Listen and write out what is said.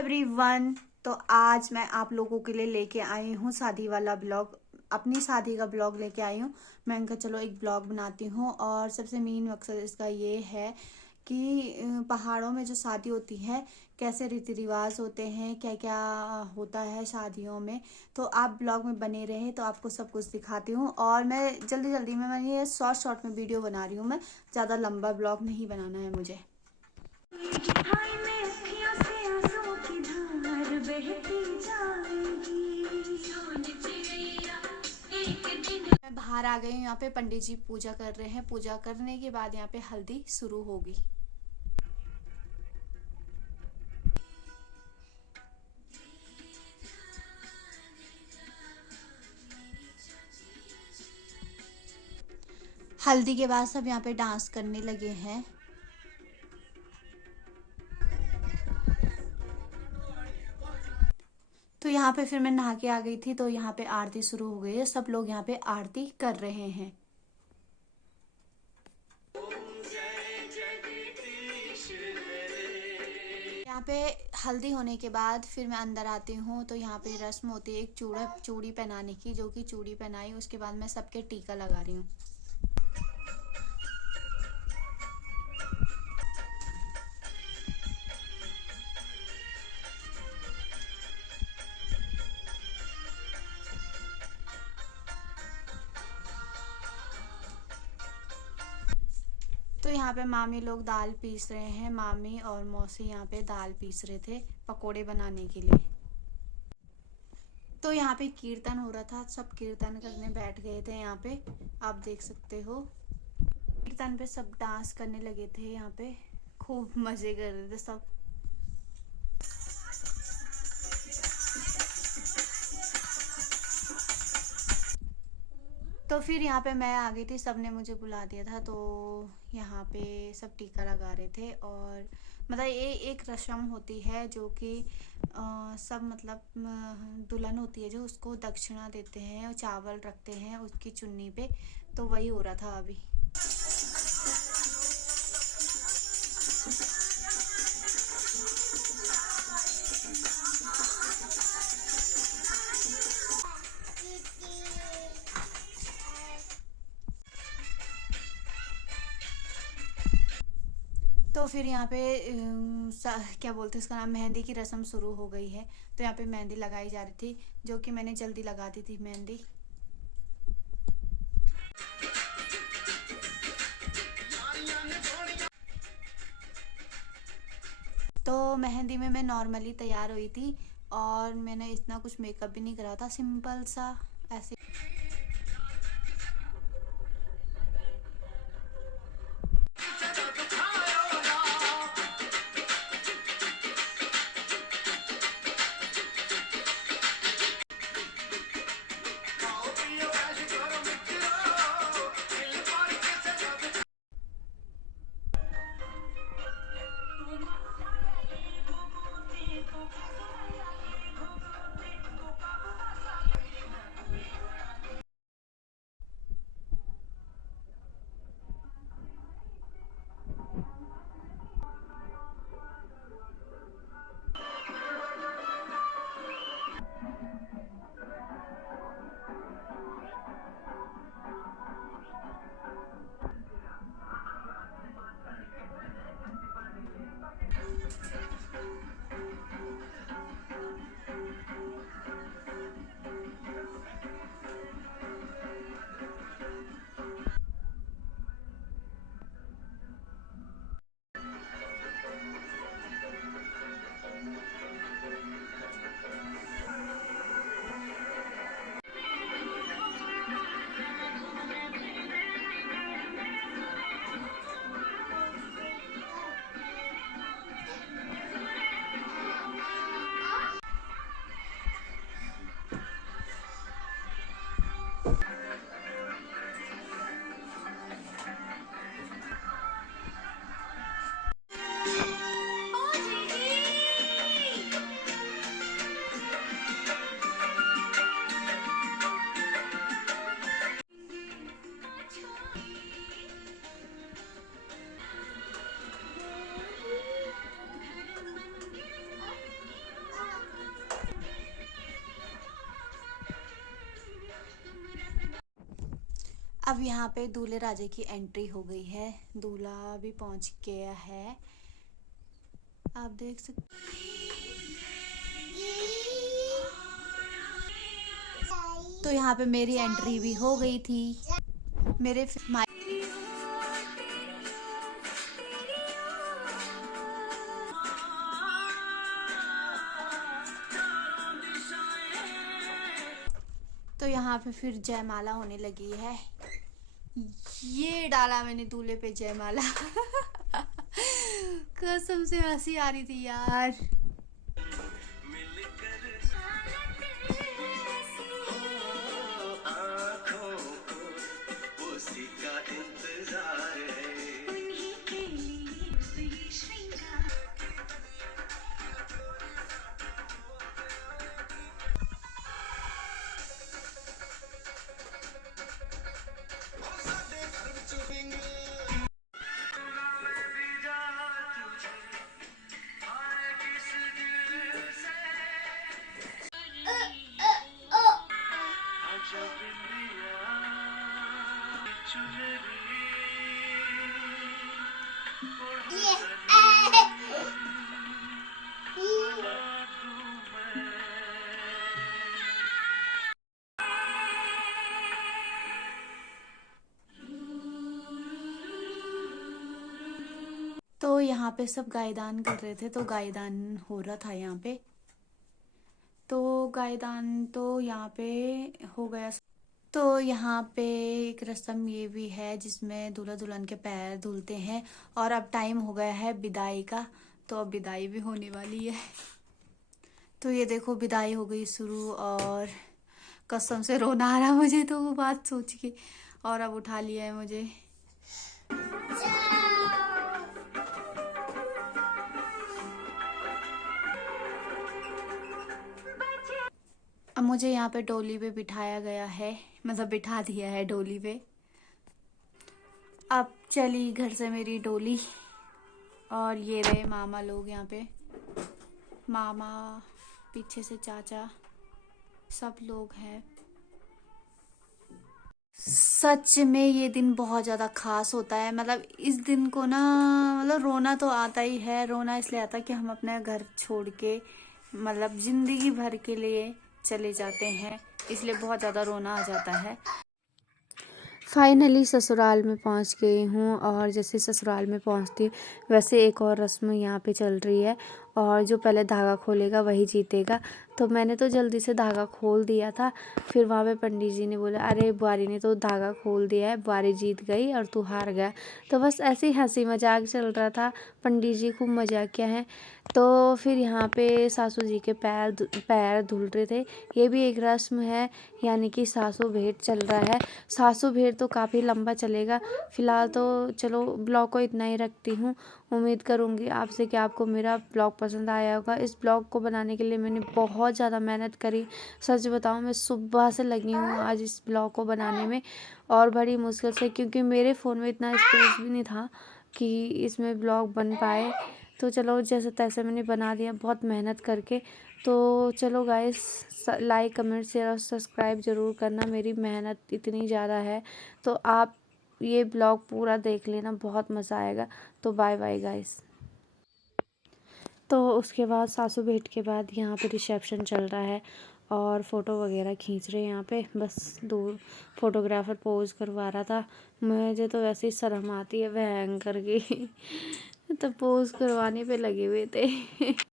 Everyone. तो आज मैं आप लोगों के लिए लेके आई हूँ शादी वाला ब्लॉग। अपनी शादी का ब्लॉग लेके आई हूँ। मैंने कहा चलो एक ब्लॉग बनाती हूँ। और सबसे मेन मकसद इसका ये है कि पहाड़ों में जो शादी होती है कैसे रीति रिवाज होते हैं, क्या क्या होता है शादियों में। तो आप ब्लॉग में बने रहे तो आपको सब कुछ दिखाती हूँ। और मैं जल्दी जल्दी में मैंने ये शॉर्ट में वीडियो बना रही हूँ। मैं ज़्यादा लंबा ब्लॉग नहीं बनाना है मुझे। मैं बाहर आ गई हूँ। यहाँ पे पंडित जी पूजा कर रहे हैं। पूजा करने के बाद यहाँ पे हल्दी शुरू होगी। हल्दी के बाद सब यहाँ पे डांस करने लगे हैं। तो यहाँ पे फिर मैं नहा के आ गई थी। तो यहाँ पे आरती शुरू हो गई है। सब लोग यहाँ पे आरती कर रहे हैं। यहाँ पे हल्दी होने के बाद फिर मैं अंदर आती हूँ। तो यहाँ पे रस्म होती है एक चूड़ी पहनाने की, जो कि चूड़ी पहनाई उसके बाद मैं सबके टीका लगा रही हूँ। तो यहाँ पे मामी लोग दाल पीस रहे हैं। मामी और मौसी यहाँ पे दाल पीस रहे थे पकोड़े बनाने के लिए। तो यहाँ पे कीर्तन हो रहा था। सब कीर्तन करने बैठ गए थे। यहाँ पे आप देख सकते हो कीर्तन पे सब डांस करने लगे थे। यहाँ पे खूब मजे कर रहे थे सब। तो फिर यहाँ पे मैं आ गई थी। सबने मुझे बुला दिया था। तो यहाँ पे सब टीका लगा रहे थे। और मतलब ये एक रस्म होती है जो कि सब मतलब दुल्हन होती है जो उसको दक्षिणा देते हैं और चावल रखते हैं उसकी चुन्नी पे। तो वही हो रहा था अभी। तो फिर यहाँ पे क्या बोलते हैं उसका नाम, मेहंदी की रस्म शुरू हो गई है। तो यहाँ पे मेहंदी लगाई जा रही थी, जो कि मैंने जल्दी लगा दी थी मेहंदी। तो मेहंदी में मैं नॉर्मली तैयार हुई थी और मैंने इतना कुछ मेकअप भी नहीं करा था, सिंपल सा ऐसे। अब यहाँ पे दूल्हे राजे की एंट्री हो गई है, दूल्हा भी पहुंच गया है, आप देख सकते। तो यहाँ पे मेरी एंट्री भी हो गई थी। मेरे तो यहाँ पे फिर जयमाला होने लगी है। ये डाला मैंने दूल्हे पे जयमाला। कसम से हंसी आ रही थी यार। तो यहाँ पे सब गायदान कर रहे थे, तो गायदान हो रहा था यहाँ पे। तो गायदान तो यहाँ पे हो गया। तो यहाँ पे एक रस्म ये भी है जिसमें दूल्हा दुल्हन के पैर धुलते हैं। और अब टाइम हो गया है विदाई का, तो अब विदाई भी होने वाली है। तो ये देखो विदाई हो गई शुरू, और कसम से रोना आ रहा मुझे तो वो बात सोच के। और अब उठा लिया है मुझे। अब मुझे यहाँ पे डोली पे बिठाया गया है, मतलब बिठा दिया है डोली पे। अब चली घर से मेरी डोली, और ये रहे मामा लोग यहाँ पे, मामा पीछे से चाचा, सब लोग हैं। सच में ये दिन बहुत ज़्यादा खास होता है। मतलब इस दिन को ना, मतलब रोना तो आता ही है। रोना इसलिए आता है कि हम अपने घर छोड़ के, मतलब जिंदगी भर के लिए चले जाते हैं, इसलिए बहुत ज़्यादा रोना आ जाता है। फाइनली ससुराल में पहुंच गई हूँ, और जैसे ससुराल में पहुंचती वैसे एक और रस्म यहाँ पे चल रही है, और जो पहले धागा खोलेगा वही जीतेगा। तो मैंने तो जल्दी से धागा खोल दिया था। फिर वहाँ पे पंडित जी ने बोला, अरे बुआरी ने तो धागा खोल दिया है, बुआरी जीत गई और तू हार गया। तो बस ऐसे ही हंसी मजाक चल रहा था, पंडित जी खूब मजाक किया है। तो फिर यहाँ पे सासू जी के पैर धुल रहे थे। ये भी एक रस्म है, यानी कि सासू भेंट चल रहा है। सासू भेंट तो काफ़ी लंबा चलेगा। फिलहाल तो चलो ब्लॉग को इतना ही रखती हूँ। उम्मीद करूँगी आपसे कि आपको मेरा ब्लॉग पसंद आया होगा। इस ब्लॉग को बनाने के लिए मैंने बहुत ज़्यादा मेहनत करी। सच बताऊँ, मैं सुबह से लगी हूँ आज इस ब्लॉग को बनाने में, और बड़ी मुश्किल से, क्योंकि मेरे फ़ोन में इतना स्पेस भी नहीं था कि इसमें ब्लॉग बन पाए। तो चलो जैसे तैसे मैंने बना दिया बहुत मेहनत करके। तो चलो गाइस, लाइक कमेंट शेयर और सब्सक्राइब ज़रूर करना, मेरी मेहनत इतनी ज़्यादा है। तो आप ये ब्लॉग पूरा देख लेना, बहुत मज़ा आएगा। तो बाय बाय गाइस। तो उसके बाद सासू भेंट के बाद यहाँ पे रिसेप्शन चल रहा है, और फ़ोटो वगैरह खींच रहे हैं यहाँ पे। बस दूर फोटोग्राफर पोज करवा रहा था। मुझे तो वैसे ही शर्म आती है वह एंकर की। तो पोज करवाने पे लगे हुए थे।